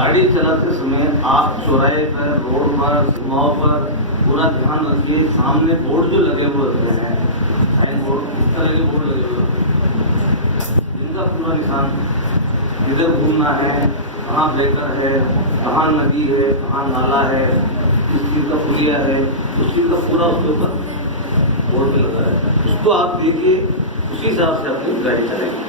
गाड़ी चलाते समय आप चौराहे पर, रोड पर, सीमाओं पर पूरा ध्यान रखिए। सामने बोर्ड जो लगे हुए होते हैं, साइन बोर्ड, इस तरह के बोर्ड लगे हुए होते हैं, जिनका पूरा निशान किधर घूमना है, कहाँ ब्रेकर है, कहाँ नदी है, कहाँ नाला है, किस चीज़ का पुलिया है, उस चीज़ का पूरा उसके ऊपर बोर्ड पे लगा है। उसको आप देखिए, उसी हिसाब से अपनी गाड़ी चलाएंगे।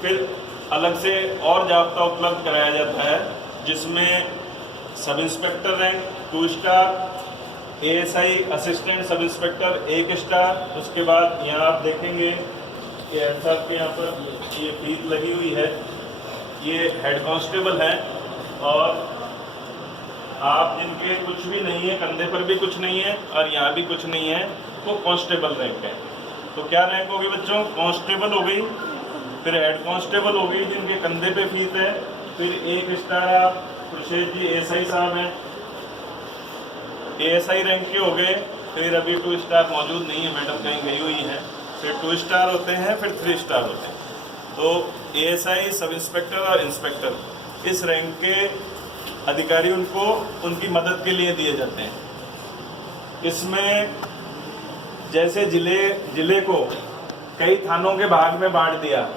फिर अलग से और जाब्ता उपलब्ध कराया जाता है, जिसमें sub inspector rank 2 star, ASI assistant sub inspector 1 star. उसके बाद यहाँ आप देखेंगे कि साहब के यहाँ पर ये फीस लगी हुई है, ये हेड कांस्टेबल हैं। और आप जिनके कुछ भी नहीं है, कंधे पर भी कुछ नहीं है और यहाँ भी कुछ नहीं है, वो कांस्टेबल रैंक है। तो क्या रैंक होगी बच्चों? कांस्टेबल हो गई, फिर हेड कांस्टेबल हो गई जिनके कंधे पे फीस है, फिर 1 स्टार आप खुर्शीद जी एएसआई साहब हैं, एएसआई रैंक के हो गए। फिर अभी 2 स्टार मौजूद नहीं है, मैडम कहीं गई हुई है। फिर 2 स्टार होते हैं, फिर 3 स्टार होते हैं। तो एएसआई, सब इंस्पेक्टर और इंस्पेक्टर, इस रैंक के अधिकारी उनको उनकी मदद के लिए दिए जाते हैं। इसमें जैसे जिले को कई थानों के भाग में बांट दिया,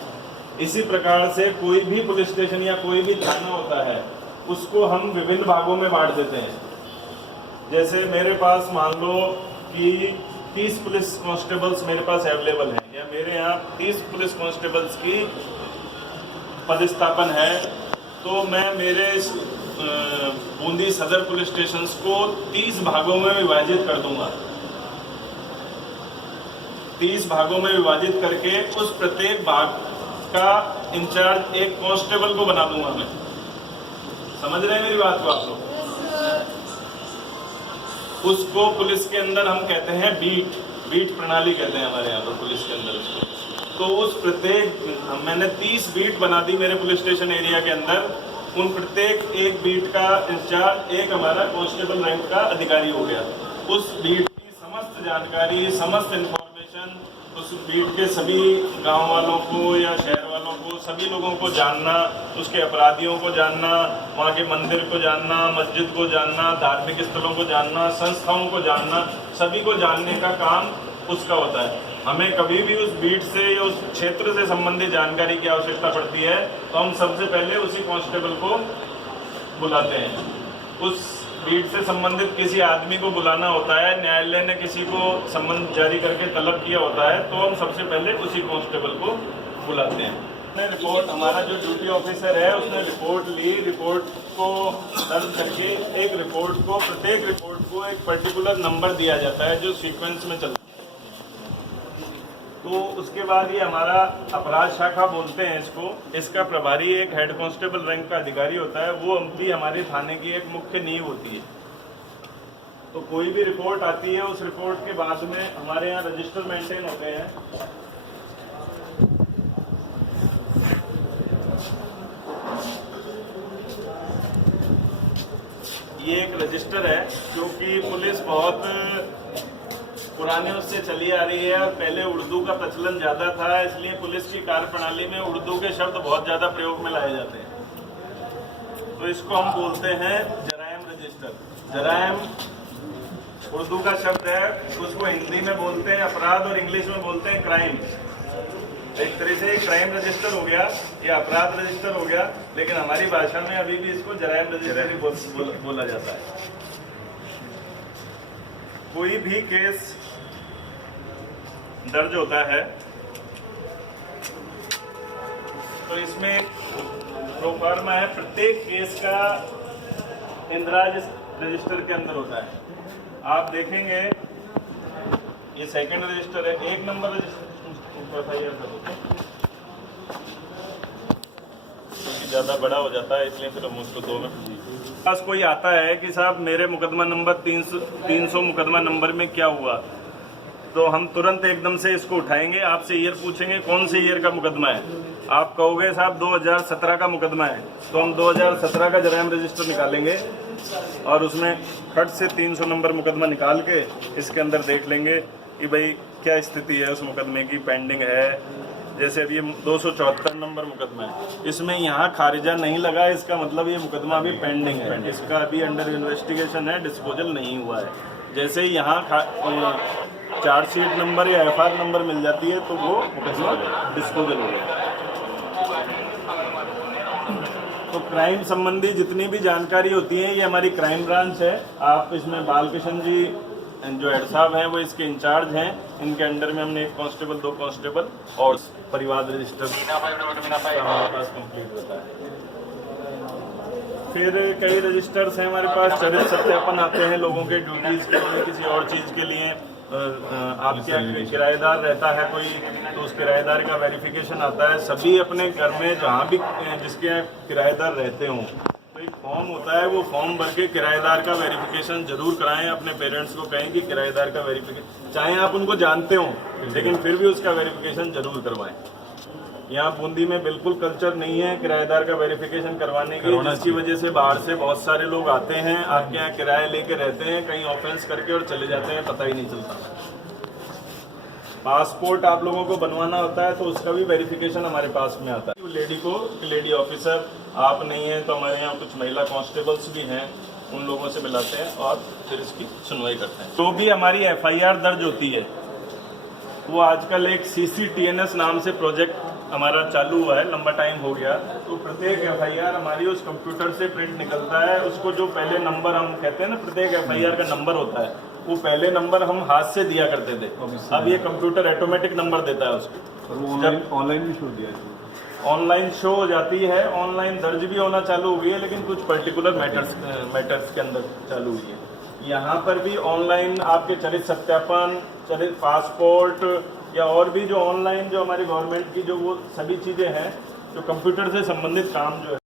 इसी प्रकार से कोई भी पुलिस स्टेशन या कोई भी थाना होता है, उसको हम विभिन्न भागों में बांट देते हैं। जैसे मेरे पास मान लो कि 30 पुलिस कांस्टेबल्स मेरे पास अवेलेबल हैं, या मेरे यहाँ 30 पुलिस कांस्टेबल्स की पदस्थापन है, तो मैं मेरे बूंदी सदर पुलिस स्टेशन को 30 भागों में विभाजित कर दूंगा। 30 भागों में विभाजित करके उस प्रत्येक भाग का इंचार्ज एक कांस्टेबल को बना दूंगा मैं। समझ रहे हैं मेरी बात को आप लोग? उसको पुलिस के अंदर हम कहते हैं बीट प्रणाली कहते हैं हमारे यहाँ पर पुलिस के अंदर उसको। तो उस प्रत्येक मैंने 30 बीट बना दी मेरे पुलिस स्टेशन एरिया के अंदर। उन प्रत्येक एक बीट का इंचार्ज एक हमारा कांस्टेबल रैंक का अधिकारी हो गया। उस बीट की समस्त जानकारी, समस्त इंफॉर्मेशन उस बीट के सभी गांव वालों को या शहर वालों को, सभी लोगों को जानना, उसके अपराधियों को जानना, वहाँ के मंदिर को जानना, मस्जिद को जानना, धार्मिक स्थलों को जानना, संस्थाओं को जानना, सभी को जानने का काम उसका होता है। हमें कभी भी उस बीट से या उस क्षेत्र से संबंधित जानकारी की आवश्यकता पड़ती है, तो हम सबसे पहले उसी कांस्टेबल को बुलाते हैं। उस बीट से संबंधित किसी आदमी को बुलाना होता है, न्यायालय ने किसी को सम्मन जारी करके तलब किया होता है, तो हम सबसे पहले उसी कांस्टेबल को बुलाते हैं। रिपोर्ट, हमारा जो ड्यूटी ऑफिसर है उसने रिपोर्ट ली, रिपोर्ट को दर्ज करके एक रिपोर्ट को, प्रत्येक रिपोर्ट को एक पर्टिकुलर नंबर दिया जाता है जो सीक्वेंस में चलता है। तो उसके बाद ये हमारा अपराध शाखा बोलते हैं इसको, इसका प्रभारी एक हेड कांस्टेबल रैंक का अधिकारी होता है, वो भी हमारे थाने की एक मुख्य नींव होती है। तो कोई भी रिपोर्ट आती है, उस रिपोर्ट के बाद में हमारे यहाँ रजिस्टर मेंटेन होते हैं। ये एक रजिस्टर है, क्योंकि पुलिस बहुत पुराने उससे चली आ रही है और पहले उर्दू का प्रचलन ज़्यादा था, इसलिए पुलिस की कार्यप्रणाली में उर्दू के शब्द बहुत ज़्यादा प्रयोग में लाए जाते हैं। तो इसको हम बोलते हैं जरायम रजिस्टर। जरायम उर्दू का शब्द है, उसको हिंदी में बोलते हैं अपराध और इंग्लिश में बोलते हैं क्राइम। एक तरह से क्राइम रजिस्टर हो गया या अपराध रजिस्टर हो गया, लेकिन हमारी भाषा में अभी भी इसको जरायम रजिस्टर ही बोला जाता है। कोई भी केस दर्ज होता है तो इसमें प्रोफार्मा है, प्रत्येक केस का इंद्राज रजिस्टर के अंदर होता है। आप देखेंगे ये सेकंड रजिस्टर है, 1 नंबर रजिस्टर ज़्यादा बड़ा हो जाता है, इसलिए फिर हम उसको 2 में पास कोई आता है कि साहब मेरे मुकदमा नंबर 300 मुकदमा नंबर में क्या हुआ, तो हम तुरंत एकदम से इसको उठाएंगे, आपसे ईयर पूछेंगे कौन से ईयर का मुकदमा है, आप कहोगे साहब 2017 का मुकदमा है, तो हम 2017 का जराइम रजिस्टर निकालेंगे और उसमें खट से 300 नंबर मुकदमा निकाल के इसके अंदर देख लेंगे कि भाई क्या स्थिति है उस मुकदमे की, पेंडिंग है। जैसे अभी ये 274 नंबर मुकदमा है, इसमें यहाँ खारिजा नहीं लगा, इसका मतलब ये मुकदमा अभी पेंडिंग है, इसका अभी अंडर इन्वेस्टिगेशन है, डिस्पोजल नहीं हुआ है। जैसे ही यहाँ चार्जशीट नंबर या एफआईआर नंबर मिल जाती है तो वो मुकदमा डिस्पोजल हो गया। तो क्राइम संबंधी जितनी भी जानकारी होती है ये हमारी क्राइम ब्रांच है। आप इसमें बालकृष्ण जी जो हेड साहब हैं वो इसके इंचार्ज हैं, इनके अंडर में हमने 1 कांस्टेबल 2 कांस्टेबल और परिवार रजिस्टर हमारे पास कंप्लीट होता है। फिर कई रजिस्टर्स हैं हमारे पास, चरित्र सत्यापन आते हैं लोगों के ड्यूटीज़ के लिए, किसी और चीज़ के लिए। आपके किराएदार रहता है कोई तो उस किराएदार का वेरिफिकेशन आता है। सभी अपने घर में जहाँ भी जिसके यहाँ किराएदार रहते हों तो एक फॉर्म होता है, वो फॉर्म भर के किराएदार का वेरिफिकेशन जरूर कराएं। अपने पेरेंट्स को कहें कि किराएदार का वेरिफिकेशन, चाहे आप उनको जानते हो लेकिन फिर भी उसका वेरिफिकेशन जरूर करवाएं। यहाँ बूंदी में बिल्कुल कल्चर नहीं है किराएदार का वेरिफिकेशन करवाने की, जिसकी वजह से बाहर से बहुत सारे लोग आते हैं, आपके यहाँ किराया लेके रहते हैं, कहीं ऑफेंस करके और चले जाते हैं, पता ही नहीं चलता। पासपोर्ट आप लोगों को बनवाना होता है तो उसका भी वेरिफिकेशन हमारे पास में आता है। लेडी ऑफिसर आप नहीं है तो हमारे यहाँ कुछ महिला कांस्टेबल्स भी हैं, उन लोगों से मिलाते हैं और फिर इसकी सुनवाई करते हैं। तो भी हमारी एफआईआर दर्ज होती है वो आजकल एक CCTNS नाम से प्रोजेक्ट हमारा चालू हुआ है, लंबा टाइम हो गया। तो प्रत्येक एफआईआर हमारी उस कंप्यूटर से प्रिंट निकलता है, उसको जो पहले नंबर हम कहते हैं ना, प्रत्येक एफआईआर का नंबर होता है, वो पहले नंबर हम हाथ से दिया करते थे, अब ये कंप्यूटर ऑटोमेटिक नंबर देता है उसको। और वो ऑनलाइन भी शो दिया है, ऑनलाइन शो हो जाती है, ऑनलाइन दर्ज भी होना चालू हुई है, लेकिन कुछ पर्टिकुलर मैटर्स के अंदर चालू हुई है। यहाँ पर भी ऑनलाइन आपके चरित्र सत्यापन, चरित्र पासपोर्ट या और भी जो ऑनलाइन जो हमारी गवर्नमेंट की जो वो सभी चीज़ें हैं जो कंप्यूटर से संबंधित काम जो है